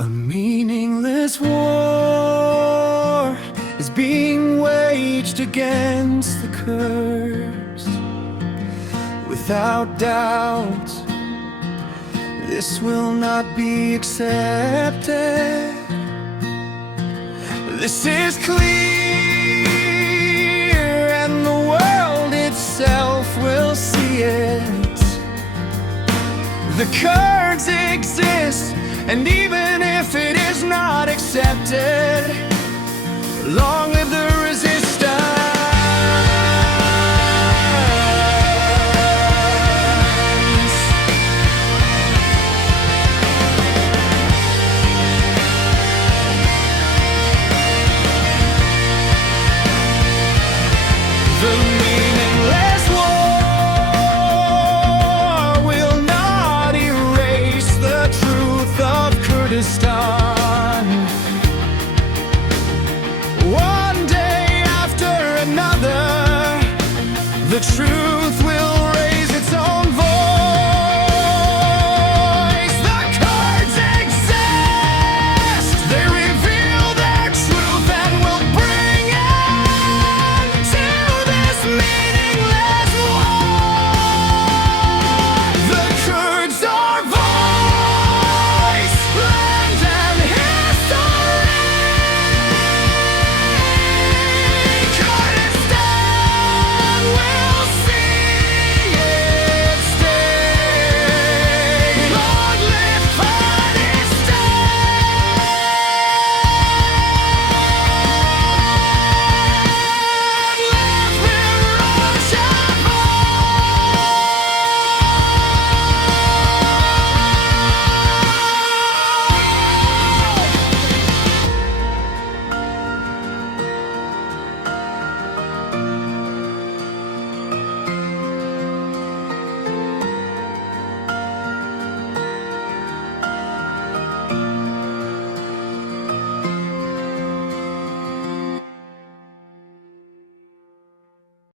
A meaningless war is being waged against the Kurds. Without doubt, this will not be accepted. This is clear, and the world itself will see it. The Kurds exist, and even if it is not accepted, long live the resistance. The meaningless war will not erase the truth of Kurdistan. One day after another, the truth